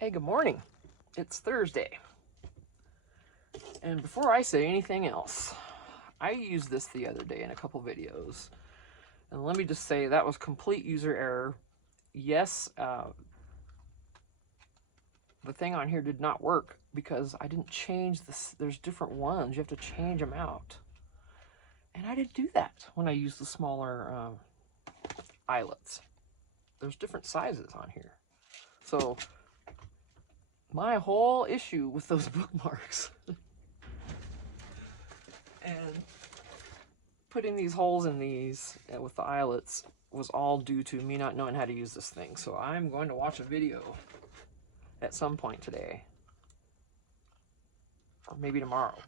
Hey, good morning. It's Thursday. And before I say anything else, I used this the other day in a couple videos. And let me just say that was complete user error. Yes, the thing on here did not work because I didn't change this. There's different ones. You have to change them out. And I didn't do that when I used the smaller eyelets. There's different sizes on here. So my whole issue with those bookmarks and putting these holes in these with the eyelets was all due to me not knowing how to use this thing. So I'm going to watch a video at some point today, or maybe tomorrow,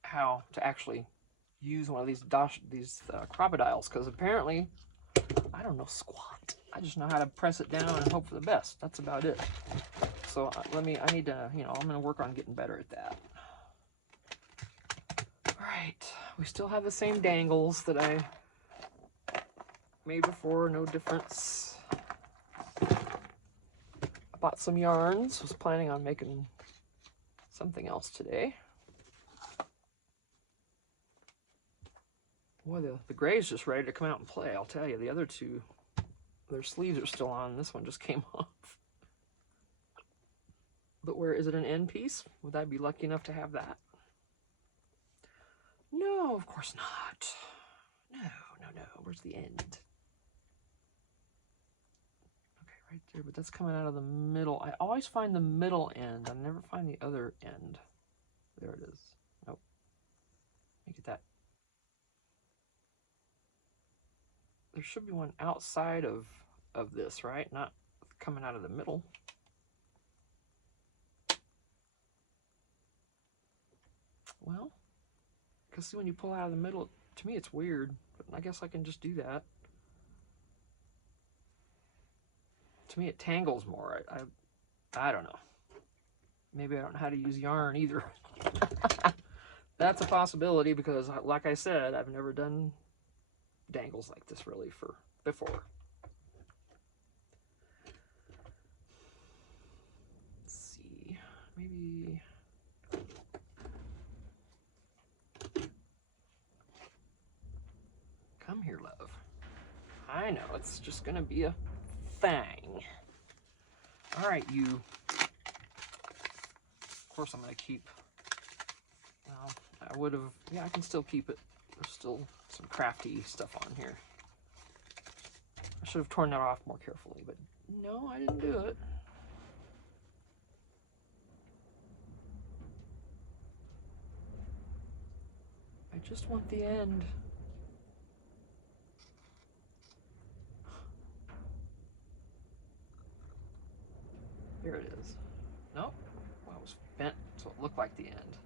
how to actually use one of these crocodiles, because apparently I don't know squat. I just know how to press it down and hope for the best. That's about it. So I need to, I'm going to work on getting better at that. All right, we still have the same dangles that I made before, no difference. I bought some yarns, was planning on making something else today. Boy, the gray's just ready to come out and play, I'll tell you. The other two, their sleeves are still on. This one just came off. But where is it, an end piece? Would I be lucky enough to have that? No, of course not. No. Where's the end? Okay, right there, but that's coming out of the middle. I always find the middle end. I never find the other end. There it is. Nope. Make it that. There should be one outside of this, right? Not coming out of the middle. Well, because see, when you pull out of the middle, to me it's weird, but I guess I can just do that. To me it tangles more. I don't know. Maybe I don't know how to use yarn either. That's a possibility because, like I said, I've never done dangles like this really before. Let's see, maybe. Come here, love. I know, it's just gonna be a thing. All right, you. Of course I'm gonna keep, well, I would have, yeah, I can still keep it. There's still some crafty stuff on here. I should have torn that off more carefully, but no, I didn't do it. I just want the end. There it is. Nope. Well, it was bent, so it looked like the end.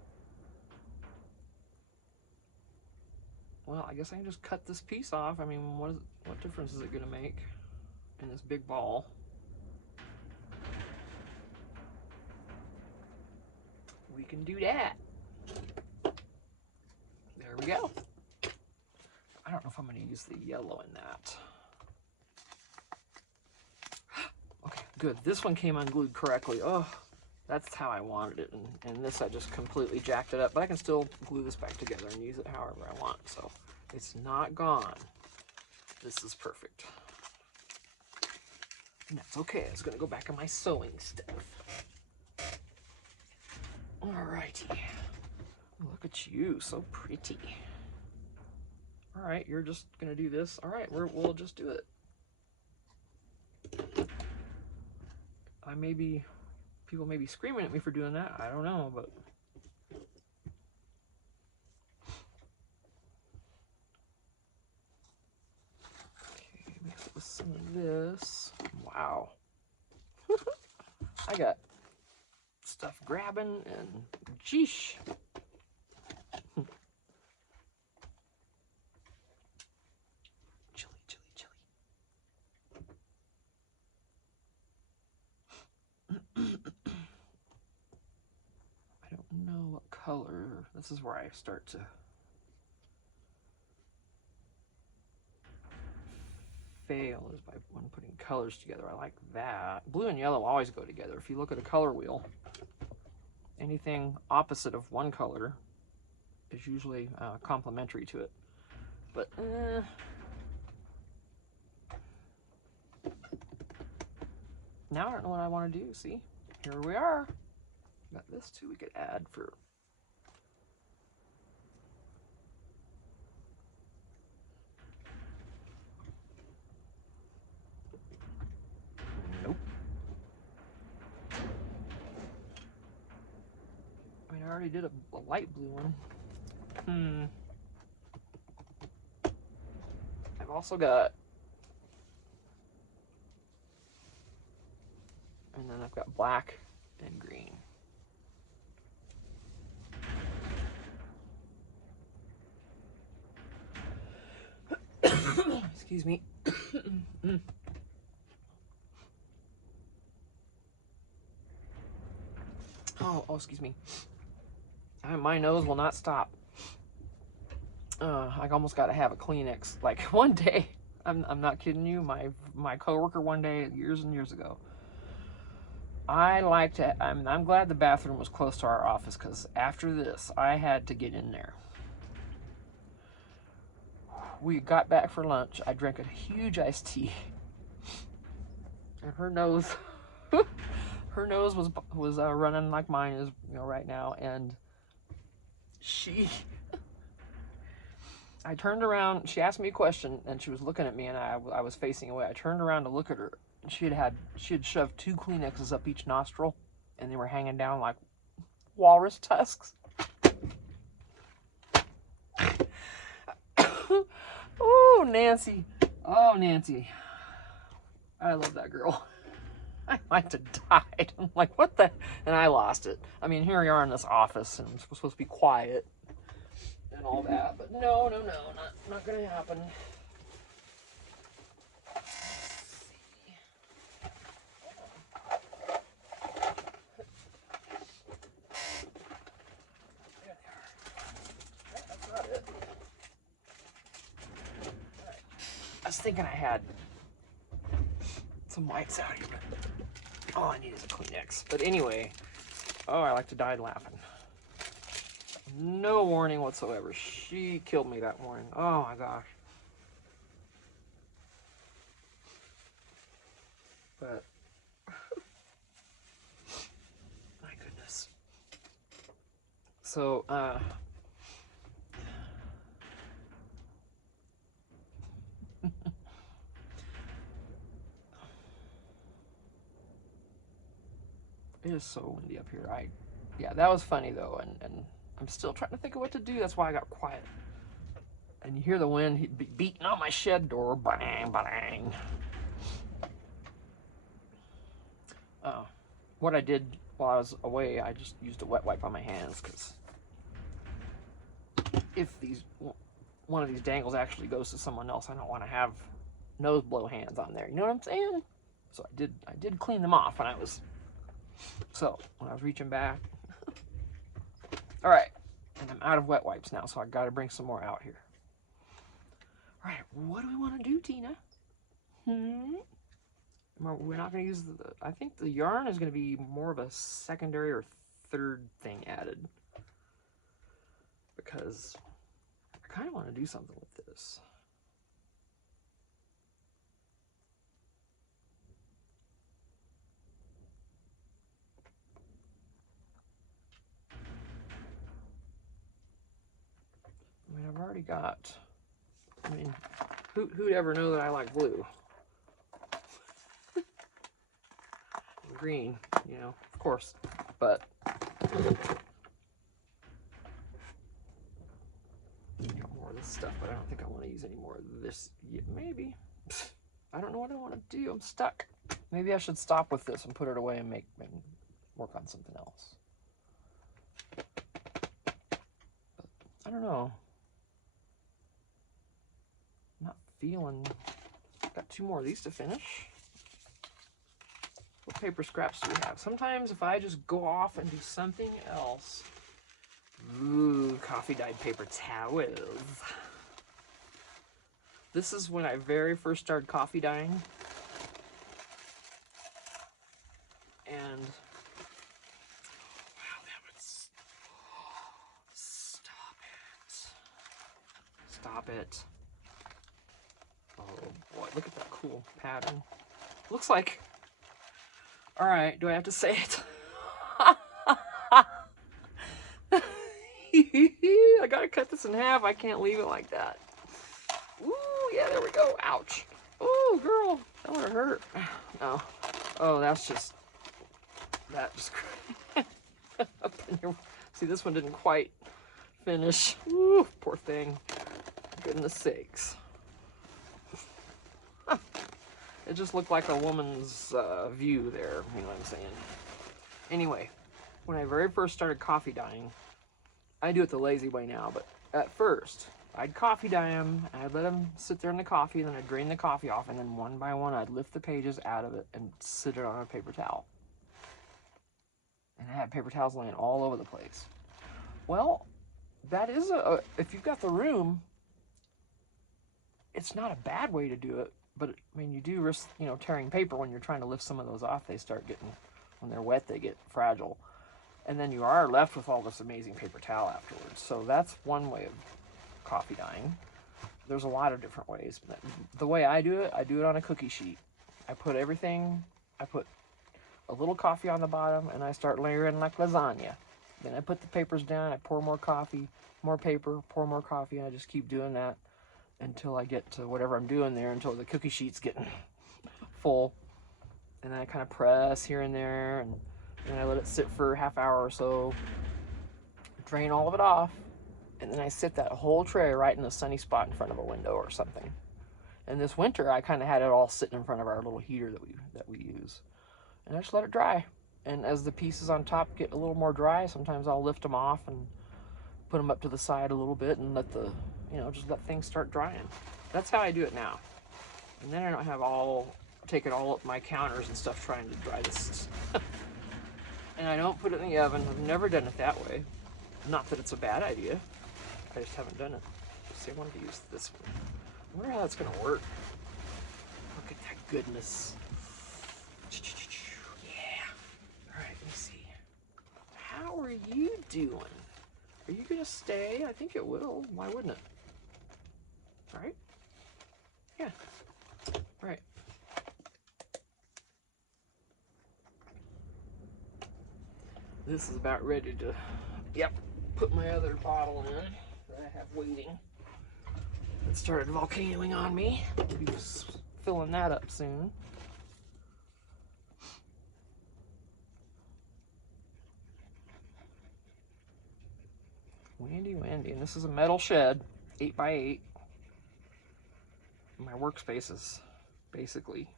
Well, I guess I can just cut this piece off. I mean, what difference is it going to make in this big ball? We can do that. There we go. I don't know if I'm going to use the yellow in that. Okay, good. This one came unglued correctly. Oh, that's how I wanted it. And this, I just completely jacked it up. But I can still glue this back together and use it however I want. So it's not gone. This is perfect. And that's okay. It's going to go back in my sewing stuff. Alrighty. Look at you, so pretty. All right, you're just gonna do this. All right, we'll just do it. People may be screaming at me for doing that. I don't know, but. Okay, mix it with some of this. Wow. I got stuff grabbing and geesh. I don't know what color. This is where I start to fail is by when putting colors together. I like that. Blue and yellow always go together. If you look at a color wheel, anything opposite of one color is usually complementary to it. But now I don't know what I want to do. See, here we are. Got this too we could add for. Nope. I mean, I already did a light blue one. I've also got, and then I've got black and green. Excuse me. Oh, excuse me. My nose will not stop. I almost got to have a Kleenex. Like one day, I'm not kidding you. My coworker one day, years and years ago. I'm glad the bathroom was close to our office, because after this, I had to get in there. We got back for lunch. I drank a huge iced tea, and her nose, her nose was running like mine is, right now, and I turned around. She asked me a question, and she was looking at me, and I was facing away. I turned around to look at her. She had shoved 2 Kleenexes up each nostril, and they were hanging down like walrus tusks. Oh, Nancy. Oh, Nancy. I love that girl. I might have died. I'm like, what the? And I lost it. I mean, here we are in this office, and we're supposed to be quiet and all that, but no, not gonna happen. I was thinking I had some whites out here, but all I need is a Kleenex. But anyway, I like to die laughing. No warning whatsoever. She killed me that morning. Oh my gosh. But my goodness. So it is so windy up here. Yeah, that was funny though, and I'm still trying to think of what to do. That's why I got quiet. And you hear the wind beating on my shed door. Bang, bang. What I did while I was away, I just used a wet wipe on my hands, because if one of these dangles actually goes to someone else, I don't want to have nose blow hands on there. You know what I'm saying? So I did clean them off when I was reaching back. All right, and I'm out of wet wipes now, so I got to bring some more out here. All right, what do we want to do, Tina? We're not going to use I think the yarn is going to be more of a secondary or third thing added, because I kind of want to do something with this. I mean, I've already got, who'd ever know that I like blue? Green, of course, but more of this stuff, but I don't think I want to use any more of this yet. Maybe. I don't know what I want to do. I'm stuck. Maybe I should stop with this and put it away and work on something else. But I don't know. I'm not feeling. Got 2 more of these to finish. What paper scraps do we have? Sometimes if I just go off and do something else. Ooh, coffee dyed paper towels. This is when I very first started coffee dyeing. And wow, that was, stop it. Stop it. Oh boy, look at that cool pattern. Looks like, all right, do I have to say it? I gotta cut this in half. I can't leave it like that. Ooh, yeah, there we go. Ouch. Ooh, girl, that would have hurt. No. Oh, that just up in your, see, this one didn't quite finish. Ooh, poor thing. Goodness sakes. It just looked like a woman's view there, you know what I'm saying? Anyway, when I very first started coffee dyeing, I do it the lazy way now, but at first, I'd coffee dye them, and I'd let them sit there in the coffee, and then I'd drain the coffee off, and then one by one, I'd lift the pages out of it and sit it on a paper towel. And I had paper towels laying all over the place. Well, that is if you've got the room, it's not a bad way to do it, but I mean, you do risk, you know, tearing paper when you're trying to lift some of those off. They start getting, when they're wet, they get fragile. And then you are left with all this amazing paper towel afterwards. So that's one way of coffee dyeing. There's a lot of different ways. But the way I do it on a cookie sheet. I put everything, I put a little coffee on the bottom, and I start layering like lasagna. Then I put the papers down, I pour more coffee, more paper, pour more coffee, and I just keep doing that until I get to whatever I'm doing there, until the cookie sheet's getting full. And then I kind of press here and there, and then I let it sit for a half hour or so, drain all of it off, and then I sit that whole tray right in a sunny spot in front of a window or something. And this winter, I kind of had it all sitting in front of our little heater that we use. And I just let it dry. And as the pieces on top get a little more dry, sometimes I'll lift them off and put them up to the side a little bit and let the, you know, just let things start drying. That's how I do it now. And then I don't have taken all up my counters and stuff trying to dry this. And I don't put it in the oven. I've never done it that way. Not that it's a bad idea. I just haven't done it. See, I wanted to use this one. I wonder how that's gonna work. Look at that goodness. Yeah. All right, let me see. How are you doing? Are you gonna stay? I think it will. Why wouldn't it? All right? Yeah. All right. This is about ready to, yep, put my other bottle in that I have waiting. It started volcanoing on me. I'll be filling that up soon. Windy, windy. And this is a metal shed, 8x8. My workspace is basically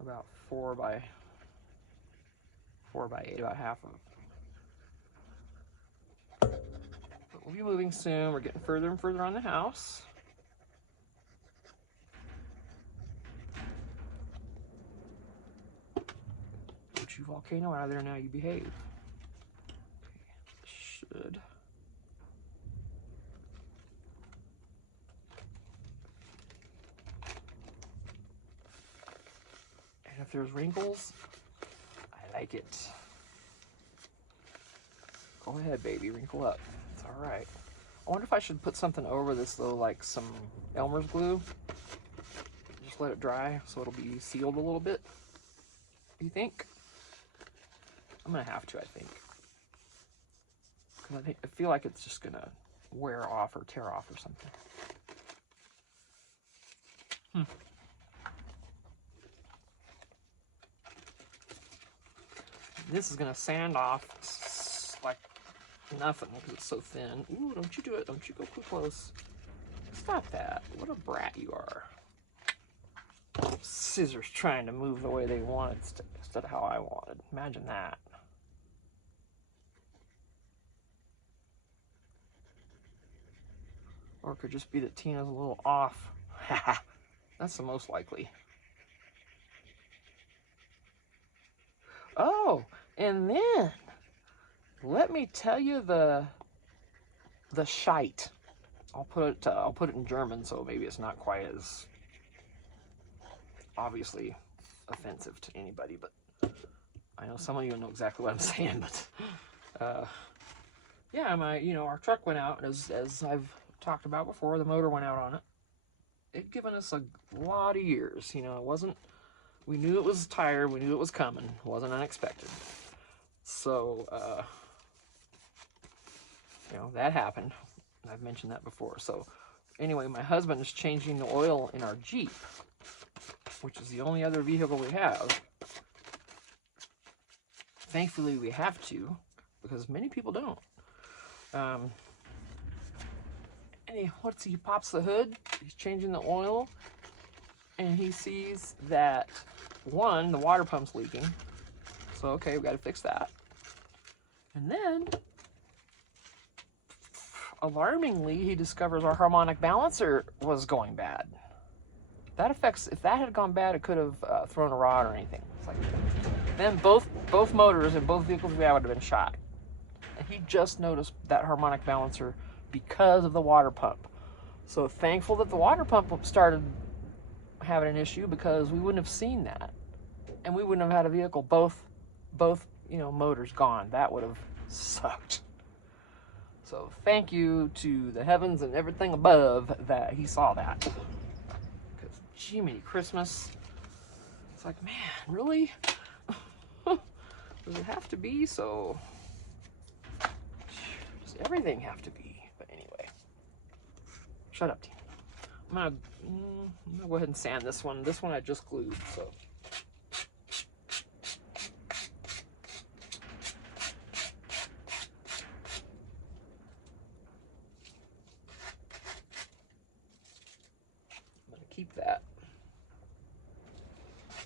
about 4x8, about half of it. But we'll be moving soon. We're getting further and further on the house. Don't you volcano out of there now, you behave. Okay, should. And if there's wrinkles, I like it. Go ahead, baby, wrinkle up. It's all right. I wonder if I should put something over this though, like some Elmer's glue. Just let it dry so it'll be sealed a little bit. You think? I'm gonna have to, I think. Because I feel like it's just gonna wear off or tear off or something. This is gonna sand off like nothing because it's so thin. Ooh, don't you do it. Don't you go too close. Stop that. What a brat you are. Scissors trying to move the way they wanted instead of how I wanted. Imagine that. Or it could just be that Tina's a little off. That's the most likely. Oh, and then let me tell you the shite. I'll put it in German, so maybe it's not quite as obviously offensive to anybody, but I know some of you know exactly what I'm saying. But yeah, our truck went out, as I've talked about before. The motor went out on it. It'd given us a lot of years. It wasn't. We knew it was tired. We knew it was coming. It wasn't unexpected. So that happened. I've mentioned that before. So anyway, my husband is changing the oil in our Jeep, which is the only other vehicle we have. Thankfully, we have to, because many people don't. And he pops the hood, he's changing the oil, and he sees that, one, the water pump's leaking. So, okay, we got to fix that. And then, alarmingly, he discovers our harmonic balancer was going bad. If that had gone bad, it could have thrown a rod or anything. It's like, then both motors and both vehicles we had would have been shot. And he just noticed that harmonic balancer because of the water pump. So thankful that the water pump started having an issue, because we wouldn't have seen that, and we wouldn't have had a vehicle both motors gone. That would have sucked. So thank you to the heavens and everything above that he saw that. Because Jiminy Christmas, it's like, man, really? Does it have to be so? Does everything have to be? But anyway, shut up, team. I'm gonna go ahead and sand this one. This one I just glued, so. I'm gonna keep that.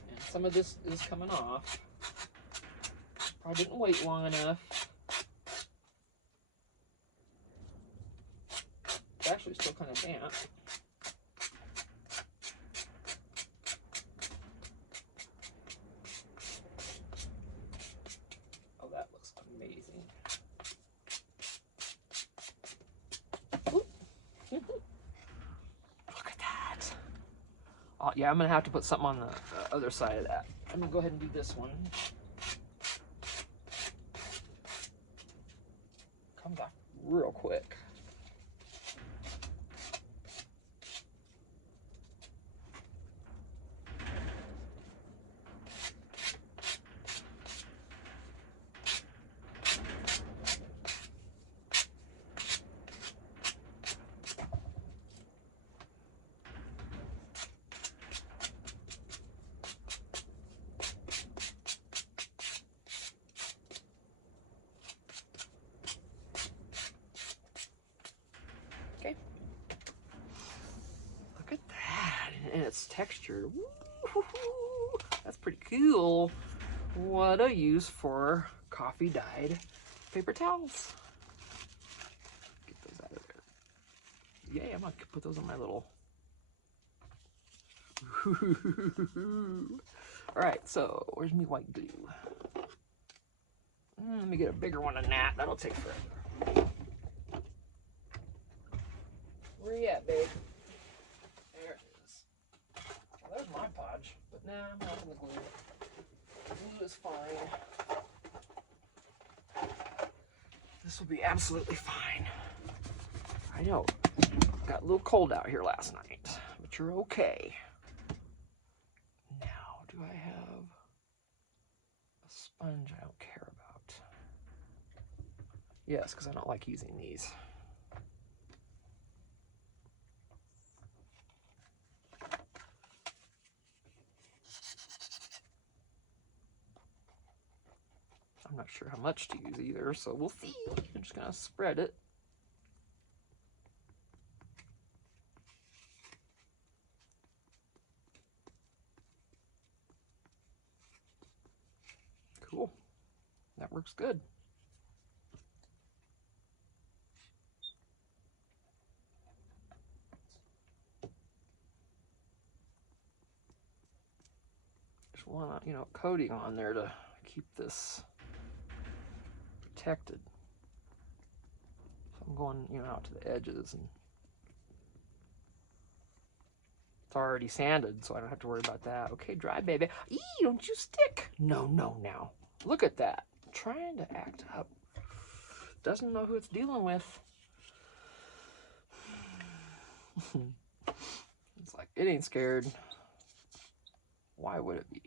And some of this is coming off. I didn't wait long enough. It's actually still kind of damp. Oh, that looks amazing. Look at that. Oh, yeah, I'm going to have to put something on the other side of that. I'm going to go ahead and do this one. Comes off real quick. Okay. Look at that. And it's textured. Woo-hoo-hoo. That's pretty cool. What a use for coffee dyed paper towels. Get those out of there. Yay, I'm gonna put those on my little. Alright, so where's me white glue? Let me get a bigger one than that. That'll take forever. Where you at, babe? There it is. Well, there's my podge, but nah, I'm not gonna glue it. Glue is fine. This will be absolutely fine. I know. Got a little cold out here last night, but you're okay. Now, do I have a sponge I don't care about? Yes, because I don't like using these. I'm not sure how much to use either, so we'll see. I'm just gonna spread it. Cool. That works good. Just want coating on there to keep this protected. So I'm going, out to the edges and It's already sanded, so I don't have to worry about that. Okay, dry, baby. Eee, don't you stick. No, now. Look at that. Trying to act up. Doesn't know who it's dealing with. It's like, it ain't scared. Why would it be?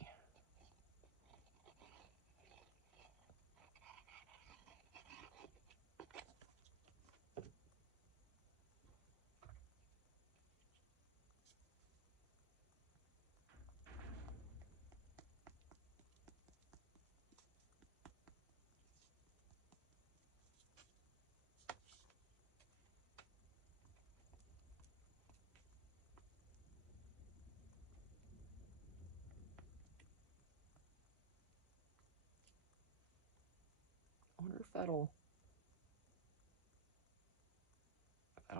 I wonder if that'll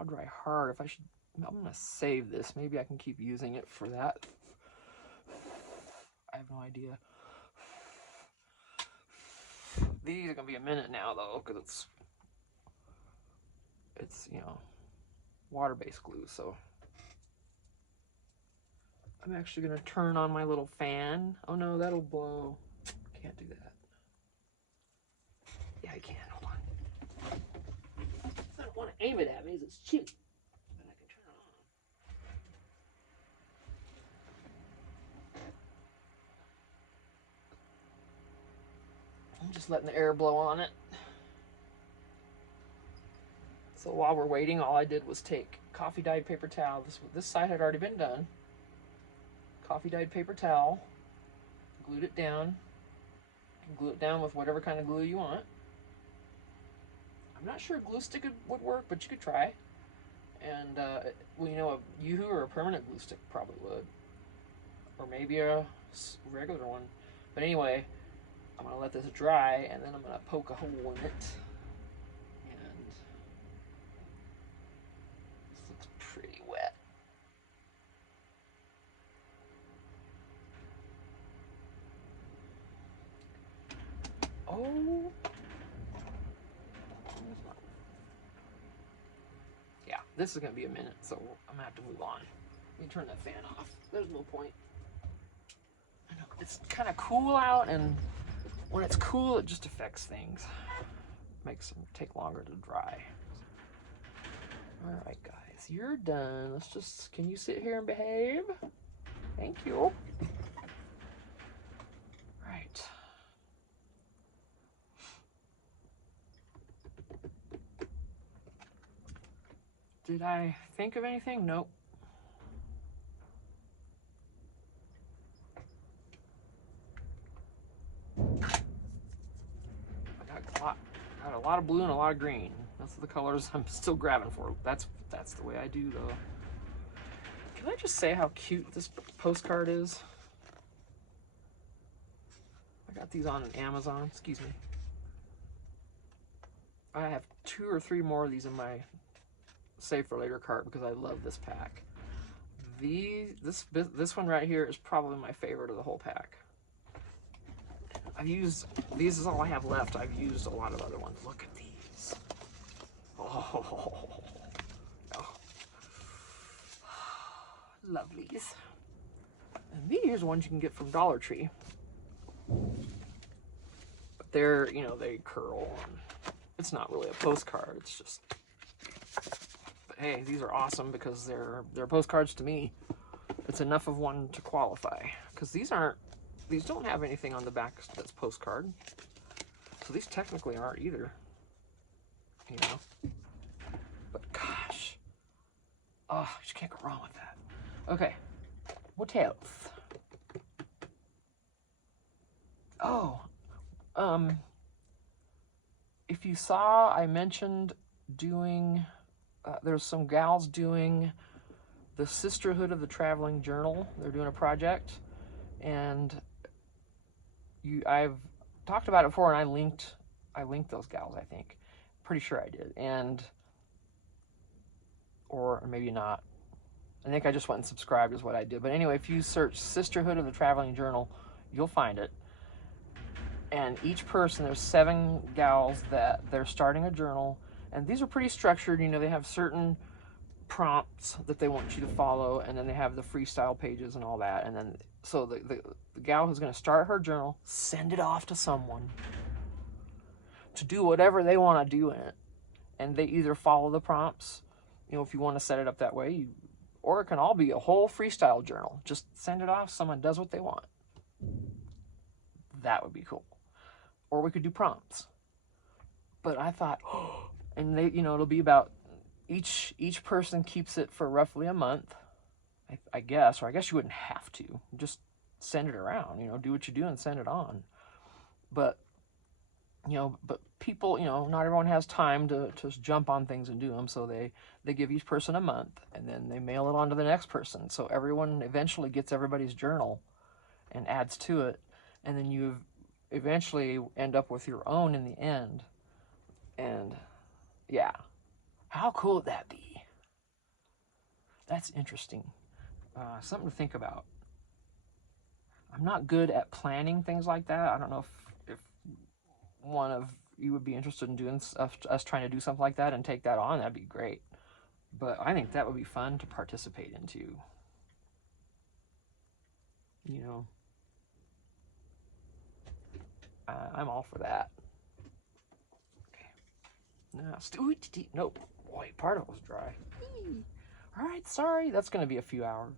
dry hard. If I should, I'm gonna save this. Maybe I can keep using it for that. I have no idea. These are gonna be a minute now though, because it's you know, water-based glue. So I'm actually gonna turn on my little fan. Oh no, that'll blow. Can't do that. Yeah, I can. Hold on. I don't want to aim it at me. It's cheap. But I can turn it on. I'm just letting the air blow on it. So while we're waiting, all I did was take coffee dyed paper towel. This side had already been done. Coffee dyed paper towel. Glued it down. You can glue it down with whatever kind of glue you want. I'm not sure a glue stick would work, but you could try. And, well, you know, a Yoo-hoo or a permanent glue stick probably would. Or maybe a regular one. But anyway, I'm going to let this dry, and then I'm going to poke a hole in it. And this looks pretty wet. Oh. Yeah, this is going to be a minute, so I'm going to have to move on. Let me turn that fan off. There's no point. I know, it's kind of cool out, and when it's cool, it just affects things. Makes them take longer to dry. All right, guys, you're done. Let's just, can you sit here and behave? Thank you. Right. Did I think of anything? Nope. I got a lot of blue and a lot of green. That's the colors I'm still grabbing for. That's the way I do, though. Can I just say how cute this postcard is? I got these on Amazon. Excuse me. I have 2 or 3 more of these in my save for later cart because I love this pack. This one right here is probably my favorite of the whole pack. These is all I have left. I've used a lot of other ones. Look at these. Oh, oh. Lovelies. And these are ones you can get from Dollar Tree. But they're, you know, they curl. It's not really a postcard. It's just. But hey, these are awesome because they're postcards to me. It's enough of one to qualify because these don't have anything on the back that's postcard. So these technically aren't either. You know. But gosh. Oh, you just can't go wrong with that. Okay. What else? Oh. If you saw, I mentioned doing, there's some gals doing the Sisterhood of the Traveling Journal. They're doing a project, and I've talked about it before, and I linked those gals, I think. Pretty sure I did. And, or maybe not. I think I just went and subscribed is what I did. But anyway, if you search Sisterhood of the Traveling Journal, you'll find it. And each person, there's 7 gals that they're starting a journal. And these are pretty structured. You know, they have certain prompts that they want you to follow, and then they have the freestyle pages and all that. And then so the gal who's going to start her journal, send it off to someone to do whatever they want to do in it, and they either follow the prompts, you know, if you want to set it up that way, or it can all be a whole freestyle journal. Just send it off, someone does what they want. That would be cool. Or we could do prompts. But I thought, oh, and they, you know, it'll be about each person keeps it for roughly a month, I guess, or I guess you wouldn't have to. Just send it around, you know, do what you do and send it on. But, you know, but people, you know, not everyone has time to just jump on things and do them, so they give each person a month, and then they mail it on to the next person. So everyone eventually gets everybody's journal and adds to it, and then you eventually end up with your own in the end. And yeah, how cool would that be? That's interesting. Something to think about. I'm not good at planning things like that. I don't know if one of you would be interested in doing stuff, us trying to do something like that and take that on. That'd be great. But I think that would be fun to participate into. You know, I'm all for that. Okay. Nope. Boy, part of it was dry. All right, sorry. That's going to be a few hours.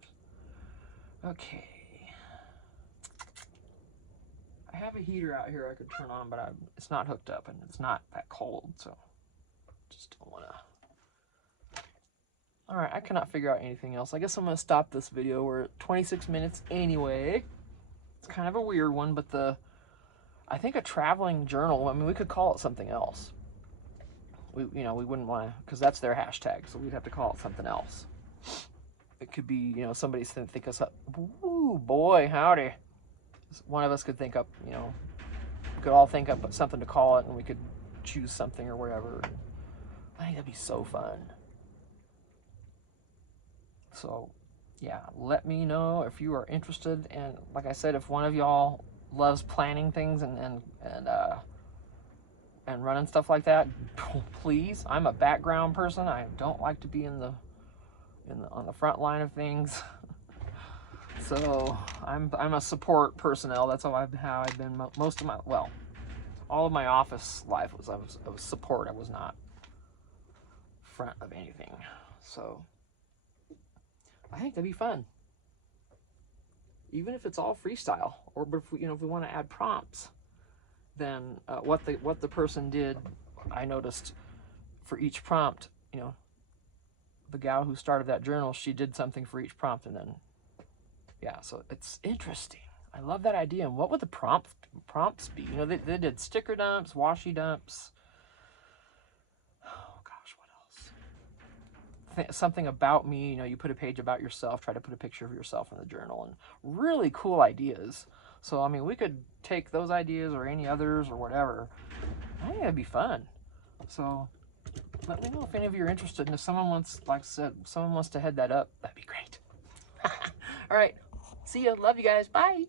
Okay. I have a heater out here I could turn on, but it's not hooked up, and it's not that cold, so just don't want to. All right, I cannot figure out anything else. I guess I'm going to stop this video. We're at 26 minutes anyway. It's kind of a weird one, but I think a traveling journal, I mean, we could call it something else. We wouldn't want to, because that's their hashtag, so we'd have to call it something else. It could be, you know, somebody's going to think us up. Ooh, boy, howdy. One of us could think up, you know, we could all think up something to call it, and we could choose something or whatever. I think that'd be so fun. So, yeah, let me know if you are interested. And like I said, if one of y'all loves planning things and running stuff like that, please. I'm a background person. I don't like to be on the front line of things. So I'm a support personnel. That's how I've been most of my, well, all of my office life was I was support. I was not front of anything. So I think that'd be fun, even if it's all freestyle. Or if we, if we want to add prompts, then what the person did, I noticed for each prompt, the gal who started that journal, she did something for each prompt, and then yeah, so it's interesting. I love that idea. And what would the prompts be? They did sticker dumps, washi dumps. Oh gosh, what else? Something about me. You put a page about yourself. Try to put a picture of yourself in the journal, and really cool ideas. So I mean, we could take those ideas or any others or whatever. I think that'd be fun. So let me know if any of you are interested. And if someone wants, like I said, someone wants to head that up, that'd be great. All right. See ya. Love you guys. Bye.